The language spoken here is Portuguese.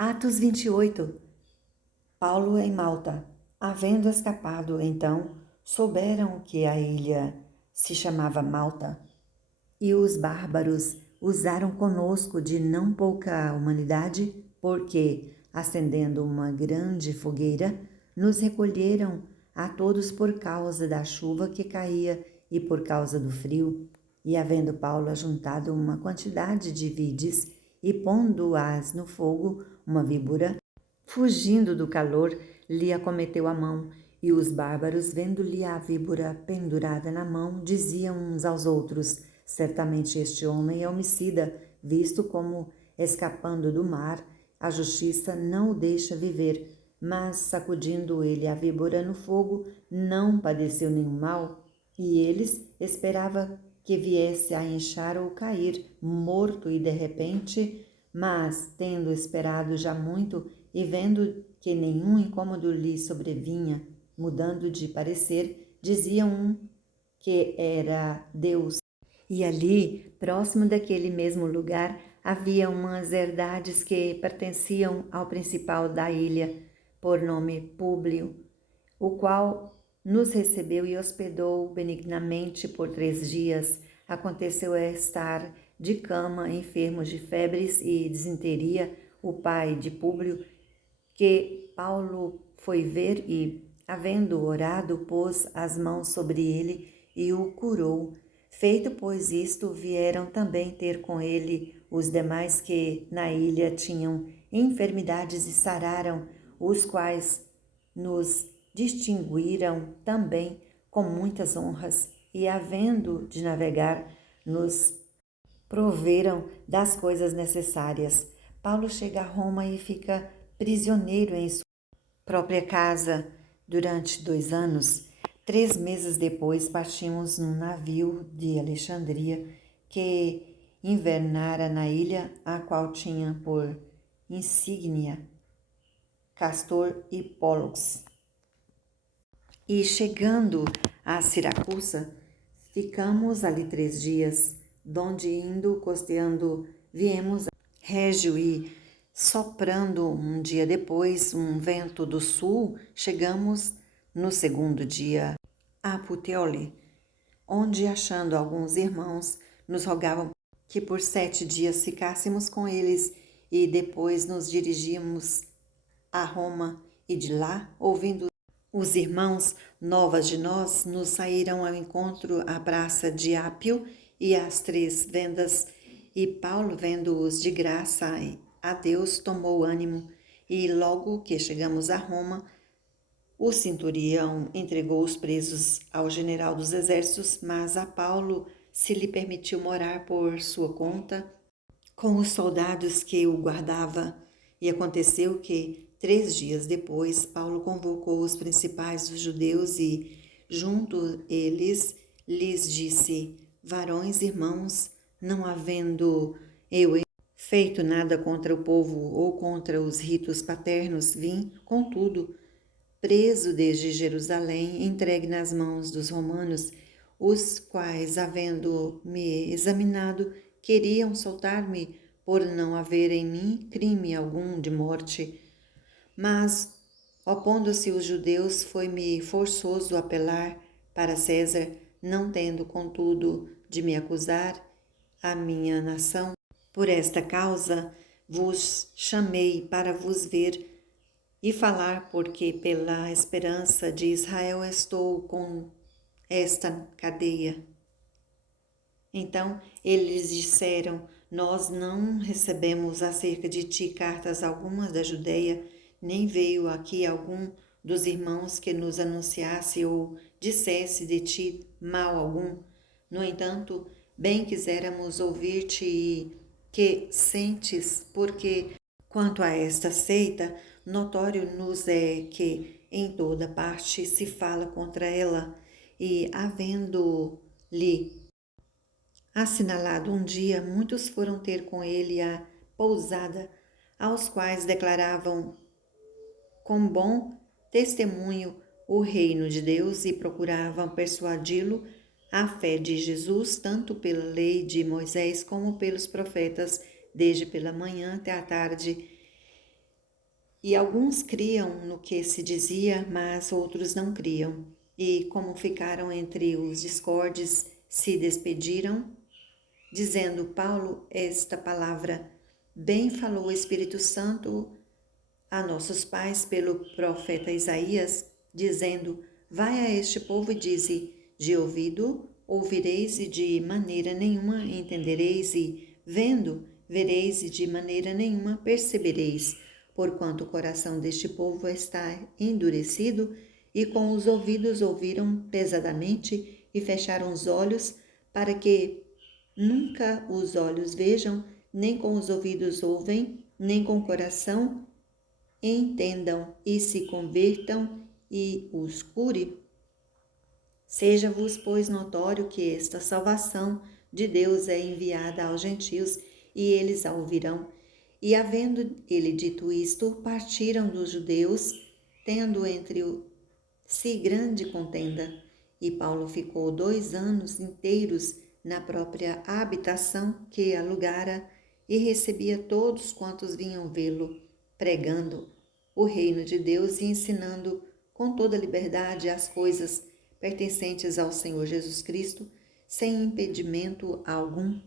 Atos 28. Paulo em Malta. Havendo escapado, então, souberam que a ilha se chamava Malta, e os bárbaros usaram conosco de não pouca humanidade, porque, acendendo uma grande fogueira, nos recolheram a todos por causa da chuva que caía e por causa do frio. E havendo Paulo ajuntado uma quantidade de vides e pondo-as no fogo, uma víbora, fugindo do calor, lhe acometeu a mão, e os bárbaros, vendo-lhe a víbora pendurada na mão, diziam uns aos outros: certamente este homem é homicida, visto como, escapando do mar, a justiça não o deixa viver. Mas, sacudindo ele a víbora no fogo, não padeceu nenhum mal, e eles esperavam que viesse a inchar ou cair, morto e de repente, mas, tendo esperado já muito, e vendo que nenhum incômodo lhe sobrevinha, mudando de parecer, diziam um que era Deus. E ali, próximo daquele mesmo lugar, havia umas herdades que pertenciam ao principal da ilha, por nome Públio, o qual nos recebeu e hospedou benignamente por 3 dias. Aconteceu estar de cama, enfermo de febres e disenteria, o pai de Públio, que Paulo foi ver e, havendo orado, pôs as mãos sobre ele e o curou. Feito, pois, isto, vieram também ter com ele os demais que na ilha tinham enfermidades e sararam, os quais nos distinguiram também com muitas honras e, havendo de navegar, nos proveram das coisas necessárias. Paulo chega a Roma e fica prisioneiro em sua própria casa durante 2 anos. 3 meses depois, partimos num navio de Alexandria que invernara na ilha, a qual tinha por insígnia Castor e Pólux. E chegando a Siracusa, ficamos ali 3 dias, donde indo, costeando, viemos a Régio e, soprando um dia depois um vento do sul, chegamos no segundo dia a Puteoli, onde, achando alguns irmãos, nos rogavam que por 7 dias ficássemos com eles e depois nos dirigíamos a Roma, e de lá, ouvindo os irmãos novas de nós, nos saíram ao encontro à praça de Ápio e às 3 vendas, e Paulo, vendo-os de graça a Deus, tomou ânimo, e logo que chegamos a Roma, o centurião entregou os presos ao general dos exércitos, mas a Paulo se lhe permitiu morar por sua conta com os soldados que o guardavam. E aconteceu que, 3 dias depois, Paulo convocou os principais dos judeus e, junto eles, lhes disse: varões, irmãos, não havendo eu feito nada contra o povo ou contra os ritos paternos, vim, contudo, preso desde Jerusalém, entregue nas mãos dos romanos, os quais, havendo-me examinado, queriam soltar-me por não haver em mim crime algum de morte. Mas, opondo-se os judeus, foi-me forçoso apelar para César, não tendo, contudo, de me acusar a minha nação. Por esta causa vos chamei para vos ver e falar, porque pela esperança de Israel estou com esta cadeia. Então eles disseram: nós não recebemos acerca de ti cartas algumas da Judeia, nem veio aqui algum dos irmãos que nos anunciasse ou dissesse de ti mal algum. No entanto, bem quiséramos ouvir-te e que sentes, porque quanto a esta seita, notório nos é que em toda parte se fala contra ela, e havendo-lhe assinalado um dia, muitos foram ter com ele a pousada, aos quais declaravam com bom testemunho o reino de Deus e procuravam persuadi-lo à fé de Jesus, tanto pela lei de Moisés como pelos profetas, desde pela manhã até a tarde. E alguns criam no que se dizia, mas outros não criam. E como ficaram entre os discordes, se despediram, dizendo Paulo esta palavra: bem falou o Espírito Santo a nossos pais pelo profeta Isaías, dizendo: vai a este povo e dize: de ouvido ouvireis e de maneira nenhuma entendereis, e vendo vereis e de maneira nenhuma percebereis, porquanto o coração deste povo está endurecido, e com os ouvidos ouviram pesadamente e fecharam os olhos, para que nunca os olhos vejam, nem com os ouvidos ouvem, nem com o coração entendam e se convertam e os cure. Seja-vos, pois, notório que esta salvação de Deus é enviada aos gentios, e eles a ouvirão. E havendo ele dito isto, partiram dos judeus, tendo entre si grande contenda. E Paulo ficou 2 anos inteiros na própria habitação que alugara, e recebia todos quantos vinham vê-lo, pregando o reino de Deus e ensinando com toda liberdade as coisas pertencentes ao Senhor Jesus Cristo, sem impedimento algum.